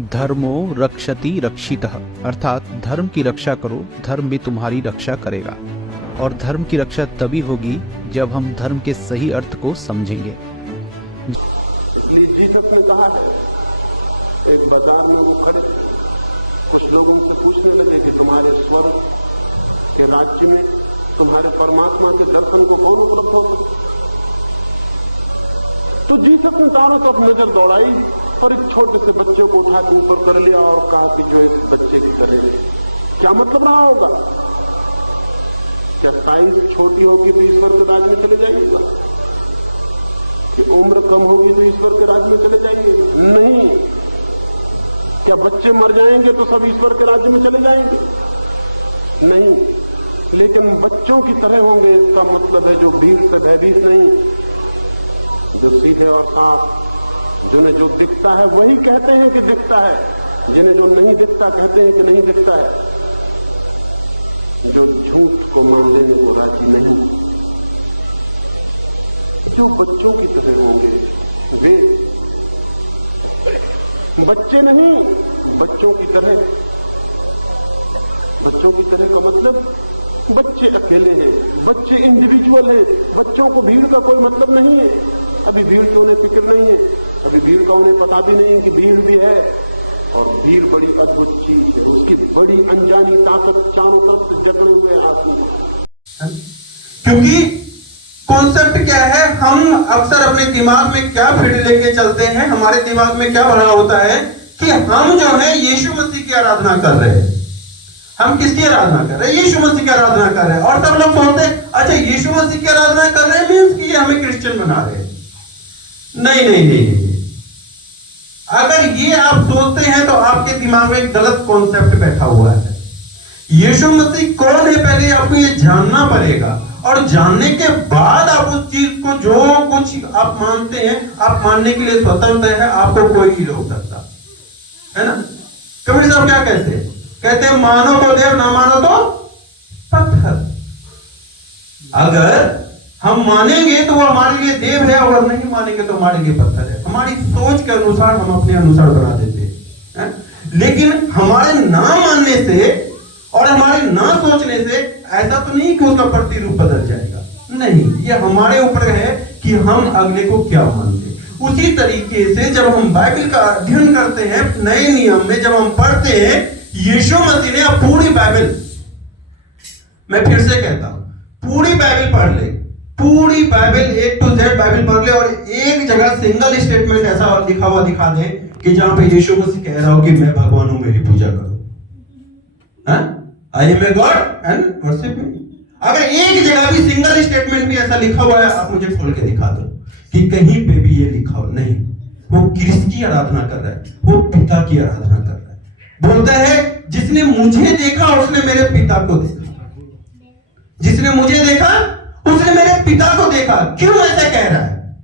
धर्मो रक्षति रक्षितः, अर्थात धर्म की रक्षा करो, धर्म भी तुम्हारी रक्षा करेगा। और धर्म की रक्षा तभी होगी जब हम धर्म के सही अर्थ को समझेंगे। इसलिए जीसस ने कहा है, एक बाजार में वो खड़े कुछ लोग उनसे पूछने लगे कि तुम्हारे स्वर्ग के राज्य में तुम्हारे परमात्मा के दर्शन को कौन उपलब्ध हो। तो जीसस ने चारों तरफ नजर दौड़ाई और एक छोटे से बच्चे को उठा के ऊपर कर लिया और कहा कि जो एक बच्चे की गले में क्या मतलब रहा होगा, क्या साइज छोटी होगी तो ईश्वर के राज में चले जाइएगा, कि उम्र कम होगी तो ईश्वर के राज में चले जाइएगा? नहीं। क्या बच्चे मर जाएंगे तो सब ईश्वर के राज्य में चले जाएंगे? नहीं। लेकिन बच्चों की तरह होंगे, इसका मतलब है जो भीड़ से भयभीत नहीं, जो सीधे और साफ, जिन्हें जो दिखता है वही कहते हैं कि दिखता है, जिन्हें जो नहीं दिखता कहते हैं कि नहीं दिखता है, जो झूठ को मान लेने को राजी नहीं, जो बच्चों की तरह होंगे वे बच्चे नहीं, बच्चों की तरह। बच्चों की तरह का मतलब बच्चे अकेले हैं, बच्चे इंडिविजुअल हैं, बच्चों को भीड़ का कोई मतलब नहीं है। अभी भीड़ की उन्हें फिक्र नहीं है, अभी भीड़ का उन्हें पता भी नहीं कि भीड़ भी है, और भीड़ बड़ी अद्भुत चीज है, उसकी बड़ी अनजानी ताकत चारों तरफ से जकड़े हुए आती है। क्योंकि कॉन्सेप्ट क्या है, हम अक्सर अपने दिमाग में क्या फिट लेके चलते हैं, हमारे दिमाग में क्या भरा होता है कि हम जो है यीशु मसीह की आराधना कर रहे हैं। हम किसकी आराधना कर रहे हैं? यीशु मसीह की आराधना कर रहे हैं। और सब लोग सोचते हैं अच्छा यीशु मसीह की आराधना कर रहे हैं मींस कि ये हमें क्रिश्चियन बना रहे हैं। नहीं नहीं नहीं नहीं, अगर ये आप सोचते हैं तो आपके दिमाग में एक गलत कॉन्सेप्ट बैठा हुआ है। यीशु मसीह कौन है पहले आपको ये जानना पड़ेगा, और जानने के बाद आप उस चीज को जो कुछ आप मानते हैं आप मानने के लिए स्वतंत्र है, आपको कोई नहीं रोक सकता है ना। कबीर साहब क्या कहते हैं? कहते हैं मानो तो देव, ना मानो तो पत्थर। अगर हम मानेंगे तो वो हमारे लिए देव है, और नहीं मानेंगे तो हमारे लिए पत्थर है। हमारी सोच के अनुसार हम अपने अनुसार बना देते हैं। लेकिन हमारे ना मानने से और हमारे ना सोचने से ऐसा तो नहीं कि उसका प्रतिरूप बदल जाएगा, नहीं, ये हमारे ऊपर है कि हम अगले को क्या मानते। उसी तरीके से जब हम बाइबल का अध्ययन करते हैं, नए नियम में जब हम पढ़ते हैं, यीशु मसीह ने पूरी बाइबल, मैं फिर से कहता हूं, पूरी बाइबल पढ़ ले, पूरी Bible A to Z Bible पढ़ ले, और एक जगह सिंगल स्टेटमेंट ऐसा लिखा हुआ दिखा दे कि जहां पे यीशु मसीह कह रहा हो कि मैं भगवान हूं, मेरी पूजा करो, I am a god and worship me. अगर एक जगह भी सिंगल स्टेटमेंट भी ऐसा लिखा हुआ है, आप मुझे खोल के दिखा दो कि कहीं पे भी ये लिखा हो। नहीं, वो किसकी की आराधना कर रहा है? वो पिता की आराधना कर रहा है। बोलता है जिसने मुझे देखा उसने मेरे पिता को देखा, जिसने मुझे देखा उसने मेरे पिता को देखा। क्यों ऐसा कह रहा है?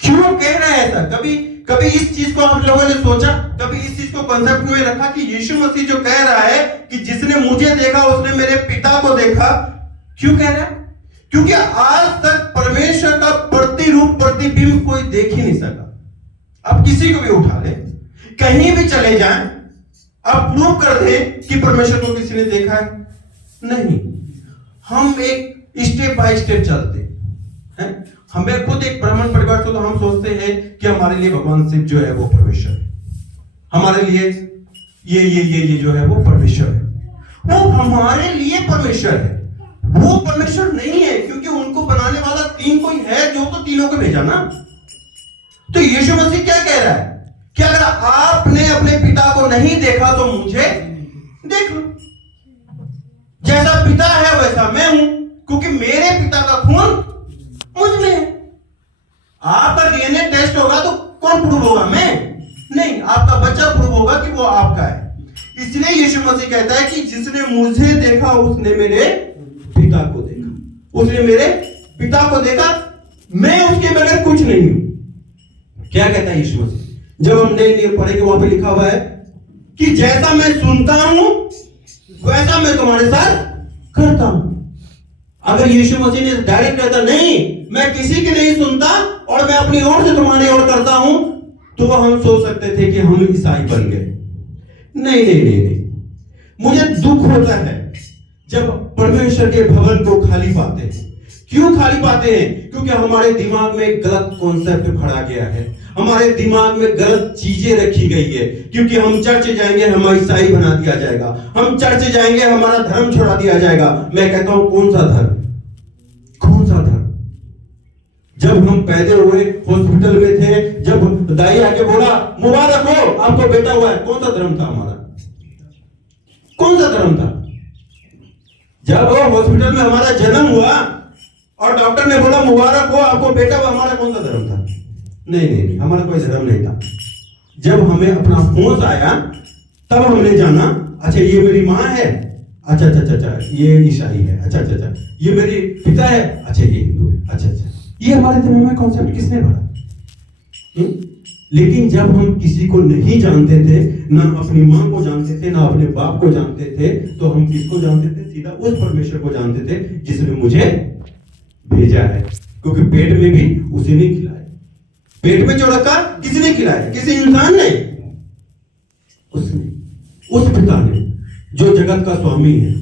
क्यों कह रहा है ऐसा? कभी कभी इस चीज को आप लोगों ने सोचा, कभी इस चीज को कॉन्सेप्ट में रखा कि यीशु मसीह जो कह रहा है कि जिसने मुझे देखा उसने मेरे पिता को देखा, क्यों कह रहा है? क्योंकि आज तक परमेश्वर का प्रतिरूप, प्रतिबिंब कोई देख ही नहीं सका। अब किसी को भी उठा ले, कहीं भी चले जाएं, आप प्रूव कर दे कि परमेश्वर को किसी ने देखा है? नहीं। हम एक स्टेप बाय स्टेप चलते हैं। हमें खुद एक ब्राह्मण परिवार से, तो हम सोचते हैं कि हमारे लिए भगवान शिव जो है वो परमेश्वर है, हमारे लिए ये जो है वो परमेश्वर है। वो हमारे लिए परमेश्वर है, वो परमेश्वर नहीं है, क्योंकि उनको बनाने वाला तीन कोई है जो तो तीनों को भेजा ना। तो यीशु मसीह क्या कह रहा है कि अगर आपने अपने पिता को नहीं देखा तो मुझे देख लो। जैसा पिता है वैसा मैं हूं, क्योंकि मेरे पिता का खून मुझ में है। आपका डीएनए टेस्ट होगा तो कौन प्रूव होगा? मैं नहीं, आपका बच्चा प्रूव होगा कि वो आपका है। इसलिए यीशु मसीह कहता है कि जिसने मुझे देखा उसने मेरे पिता को देखा, उसने मेरे पिता को देखा, मैं उसके बगैर कुछ नहीं हूं। क्या कहता है यीशु मसीह? जब हम नए नियम पढ़ेंगे वहां पे लिखा हुआ है कि जैसा मैं सुनता हूं वैसा मैं तुम्हारे साथ करता हूं। अगर यीशु मसीह ने डायरेक्ट कहता नहीं, मैं किसी की नहीं सुनता और मैं अपनी ओर से तुम्हारी ओर करता हूं, तो हम सोच सकते थे कि हम ईसाई बन गए। नहीं नहीं नहीं नहीं, मुझे दुख होता है जब परमेश्वर के भवन को खाली पाते हैं। क्यों खाली पाते हैं? क्योंकि हमारे दिमाग में गलत कॉन्सेप्ट भरा गया है, हमारे दिमाग में गलत चीजें रखी गई है। क्योंकि हम चर्च जाएंगे हमें ईसाई बना दिया जाएगा, हम चर्च जाएंगे हमारा धर्म छोड़ा दिया जाएगा। मैं कहता हूं कौन सा धर्म, कौन सा धर्म? जब हम पैदा हुए हॉस्पिटल में थे, जब दाई आके बोला मुबारक हो आपको बेटा हुआ है, कौन सा धर्म था हमारा? कौन सा धर्म था? जब वो हॉस्पिटल में हमारा जन्म हुआ और डॉक्टर ने बोला मुबारक हो आपको बेटा हुआ, हमारा कौन सा धर्म था? नहीं नहीं नहीं, हमारा कोई धर्म नहीं था। जब हमें अपना होश आया तब हमने जाना, अच्छा ये मेरी माँ है, अच्छा अच्छा अच्छा अच्छा ये ईसाई है, अच्छा अच्छा अच्छा ये मेरे पिता है, अच्छा ये हिंदू है, अच्छा अच्छा। ये हमारे दिमाग में कॉन्सेप्ट किसने भरा? लेकिन जब हम किसी को नहीं जानते थे, ना अपनी माँ को जानते थे, ना अपने बाप को जानते थे, तो हम किसको जानते थे? सीधा उस परमेश्वर को जानते थे जिसने मुझे भेजा है। क्योंकि पेट में भी उसी ने खिलाया, पेट में जो रखा किसने खिलाया? किसी इंसान ने, उसने, उस पिता ने जो जगत का स्वामी है,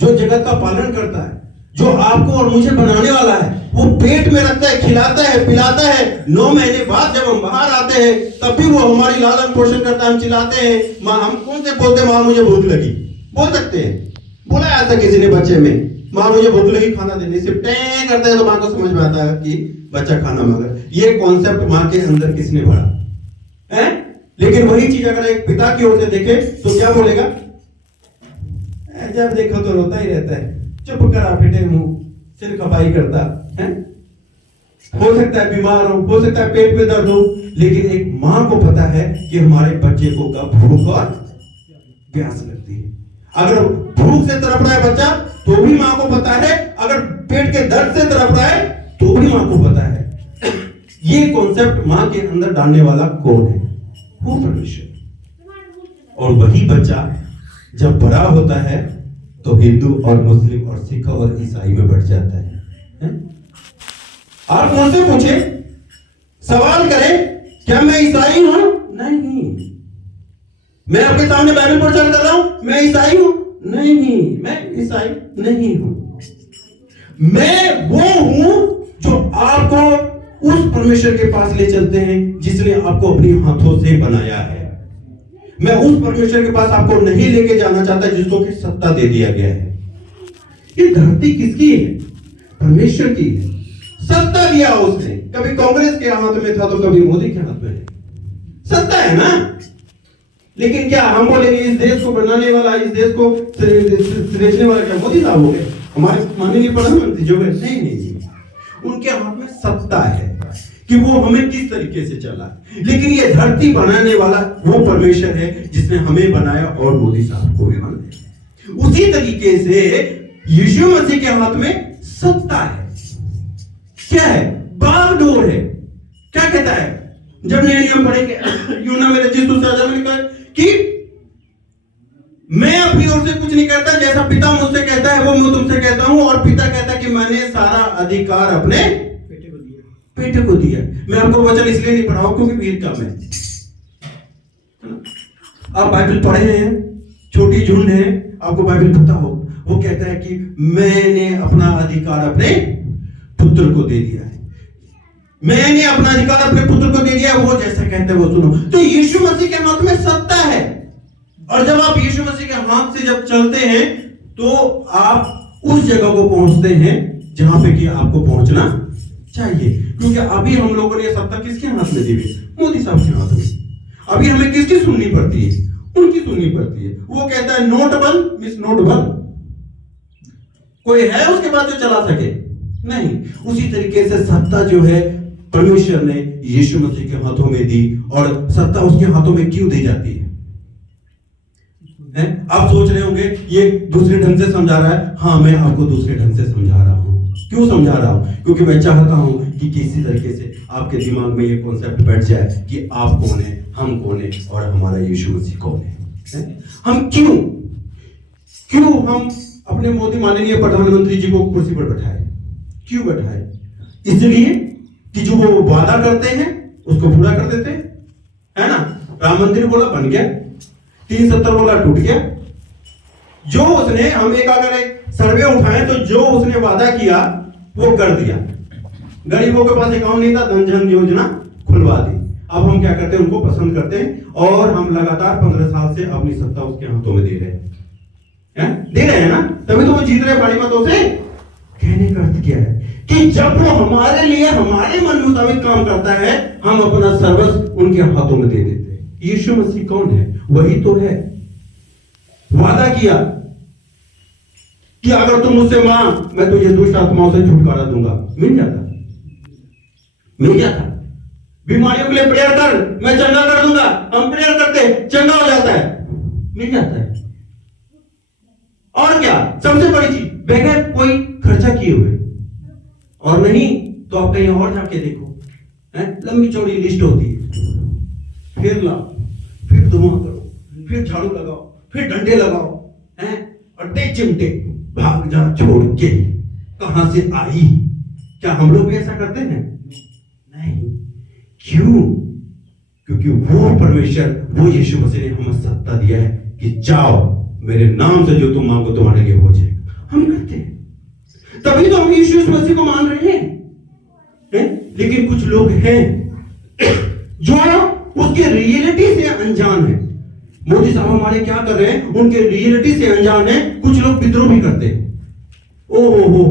जो जगत का पालन करता है, जो आपको और मुझे बनाने वाला है, वो पेट में रखता है, खिलाता है, पिलाता है। 9 महीने बाद जब हम बाहर आते हैं तब भी वो हमारी लालन पोषण करता है। हम चिल्लाते हैं माँ, हम कौन से बोलते माँ मुझे भूख लगी? बोल सकते हैं? बोला ऐसा किसी ने बच्चे में, माँ मुझे भूख लगी खाना देने, सिर्फ टें करते हैं तो माँ को समझ में आता है कि बच्चा खाना मांगा। ये कॉन्सेप्ट माँ के अंदर किसने भरा है? लेकिन वही चीज अगर एक पिता की ओर से देखे तो क्या बोलेगा? जब देखो तो रोता ही रहता है, चुप करा बेटे, मुंह सिर खपाई करता है। हो सकता है बीमार हो सकता है पेट में दर्द हो, लेकिन एक माँ को पता है कि हमारे बच्चे को कब भूख और प्यास लगती है। अगर भूख से तड़प रहा है बच्चा तो भी माँ को पता है, अगर पेट के दर्द से तड़प रहा है तो भी माँ को पता है। ये कॉन्सेप्ट माँ के अंदर डालने वाला कौन है? वो परमेश्वर। और वही बच्चा जब बड़ा होता है तो हिंदू और मुस्लिम और सिख और ईसाई में बढ़ जाता है। आप मुझसे पूछे, सवाल करें क्या मैं ईसाई हूं? नहीं। मैं आपके सामने बाइबल प्रचार कर रहा हूं, मैं ईसाई हूं? नहीं, मैं ईसाई नहीं हूं। मैं वो हूं जो आपको उस परमेश्वर के पास ले चलते हैं जिसने आपको अपने हाथों से बनाया है। मैं उस परमेश्वर के पास आपको नहीं लेके जाना चाहता जिसको कि सत्ता दे दिया गया है। ये धरती किसकी है? परमेश्वर की है। सत्ता दिया उसने, कभी कांग्रेस के हाथ में था तो कभी मोदी के हाथ में है। सत्ता है ना। लेकिन क्या हम बोलेंगे इस देश को बनाने वाला, इस देश को सृजने वाला क्या मोदी साहब हो गए, हमारे माननीय प्रधानमंत्री जो है? नहीं, उनके हाथ में सत्ता है कि वो हमें किस तरीके से चला। लेकिन ये धरती बनाने वाला वो परमेश्वर है जिसने हमें बनाया और मोदी साहब को भी बनाया। उसी तरीके से यीशु मसीह के हाथ में सत्ता है। क्या है? बागडोर है। क्या कहता है जब नए नियम पढ़ेंगे, यूना मेरे जिसु से में लिखा कि मैं अपनी ओर से कुछ नहीं करता, जैसा पिता मुझसे कहता है वो मैं तुमसे कहता हूं। और पिता कहता है कि मैंने सारा अधिकार अपने बेटे को दिया। मैं आपको वचन इसलिए नहीं पढ़ाऊं क्योंकि भीड़ कम है। आप बाइबल पढ़े हैं, छोटी झुंड है, आपको बाइबल पता हो। वो कहता है कि मैंने अपना अधिकार अपने पुत्र को दे दिया है। मैंने अपना अधिकार अपने पुत्र को दे दिया है। वो जैसा कहते हैं वो सुनो। तो यीशु मसीह के हाथ में सत्ता है। और जब आप यीशु मसीह के हाथ से जब चलते हैं तो आप उस जगह को पहुंचते हैं जहां पे कि आपको पहुंचना चाहिए। क्योंकि अभी हम लोगों ने सत्ता किसके हाथ में दी है? मोदी साहब के हाथ में। अभी हमें किसकी सुननी पड़ती है? उनकी सुननी पड़ती है। वो कहता है नोट बंद, मिस नोट बंद। कोई है उसके बाद जो चला सके? नहीं। उसी तरीके से सत्ता जो है परमेश्वर ने यीशु मसीह के हाथों में दी। और सत्ता उसके हाथों में क्यों दी जाती है? आप सोच रहे होंगे ये दूसरे ढंग से समझा रहा है। हाँ, मैं आपको दूसरे ढंग से समझा रहा हूं। क्यों समझा रहा हूं? क्योंकि मैं चाहता हूं कि किसी तरीके से आपके दिमाग में ये कॉन्सेप्ट बैठ जाए कि आप कौन है, हम कौन है और हमारा यीशु मसीह कौन है। हम क्यों हम अपने मोदी माननीय प्रधानमंत्री जी को कुर्सी पर बैठाए? क्यों बैठाए? इसलिए कि जो वो वादा करते हैं उसको पूरा कर देते हैं? राम मंदिर बोला बन गया, 370 बोला टूट गया। जो उसने, हम एक अगर एक सर्वे उठाएं तो जो उसने वादा किया वो कर दिया। गरीबों के पास अकाउंट नहीं था, धन जन योजना खुलवा दी। अब हम क्या करते हैं, उनको पसंद करते हैं और हम लगातार 15 साल से अपनी सत्ता उसके हाथों में दे रहे हैं, दे रहे हैं ना, तभी तो वो जीत रहे बड़ी मतों से। कहने का अर्थ क्या है कि जब वो हमारे लिए हमारे मन मुताबिक काम करता है, हम अपना सर्वस्व उनके हाथों में दे देते हैं। यीशु मसीह कौन है? वही तो है। वादा किया कि अगर तुम मुझसे मांग, मैं तुझे दुष्ट आत्माओं से छुटकारा दूंगा। मिल जाता, मिल जाता। बीमारियों के लिए प्रेयर कर, मैं चंगा कर दूंगा। हम प्रेयर करते, चंगा हो जाता है, मिल जाता है। और क्या सबसे बड़ी चीज, बगैर कोई खर्चा किए हुए। और नहीं तो आप कहीं और जाके देखो, लंबी चौड़ी लिस्ट होती है, फिर लाओ, फिर धुआं करो, फिर झाड़ू लगाओ, फिर डंडे लगाओ, अड्डे चिमटे भाग जा छोड़ के। कहां से आई? क्या हम लोग भी ऐसा करते हैं? नहीं। क्यों? क्योंकि वो परमेश्वर, वो यीशु मसीह ने हमें सत्ता दिया है कि जाओ, मेरे नाम से जो तुम मांगो तुम्हारे लिए हो जाएगा। हम करते हैं, तभी तो हम यीशु मसीह को मान रहे हैं। लेकिन कुछ लोग हैं जो उसके रियलिटी से अनजान है। मोदी साहब हमारे क्या कर रहे हैं, उनके रियलिटी से अनजान है। कुछ लोग विद्रोह भी करते हैं। ओहो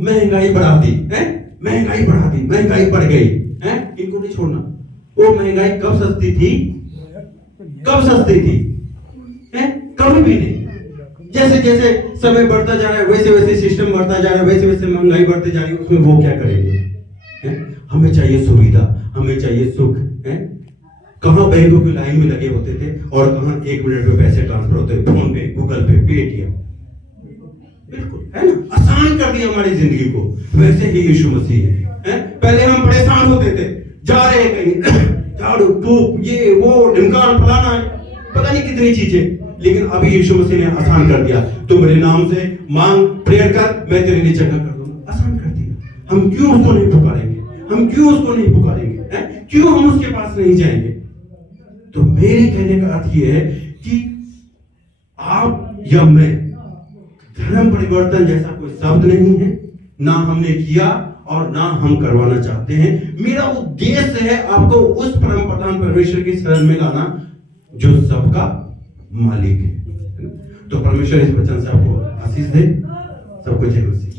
महंगाई बढ़ा दी, महंगाई बढ़ा दी, महंगाई बढ़ गई, इनको नहीं छोड़ना। वो महंगाई कब सस्ती थी? कब सस्ती थी? कभी भी नहीं। जैसे जैसे समय बढ़ता जा रहा है, वैसे वैसे सिस्टम बढ़ता जा रहा है, वैसे वैसे महंगाई बढ़ती जा रही है। उसमें वो क्या करेंगे? हमें चाहिए सुविधा, हमें चाहिए सुख। कहां बैंकों की लाइन में लगे होते थे और कहां 1 मिनट में पैसे ट्रांसफर होते, फोन पे, गूगल पे, पेटीएम। बिल्कुल, है ना, आसान कर दिया हमारी जिंदगी को। वैसे ही यीशु मसीह है। पहले हम परेशान होते थे, जा रहे कहीं, झाड़ू धूप, ये वो ढिमकान फलाना, पता नहीं कितनी चीजें। लेकिन अभी यीशु मसीह ने आसान कर दिया, तू मेरे नाम से मांग, प्रेयर कर, मैं तेरे लिए चंगा कर दूंगा। आसान कर दिया। हम क्यों उसको नहीं पुकारेंगे? हम क्यों उसको नहीं पुकारेंगे? क्यों हम उसके पास नहीं जाएंगे? तो मेरे कहने का अर्थ यह है कि आप या मैं, धर्म परिवर्तन जैसा कोई शब्द नहीं है, ना हमने किया और ना हम करवाना चाहते हैं। मेरा उद्देश्य है आपको उस परम प्रधान परमेश्वर की शरण में लाना जो सबका मालिक है। तो परमेश्वर इस वचन से आपको आशीष दे। सबको जय मसीह।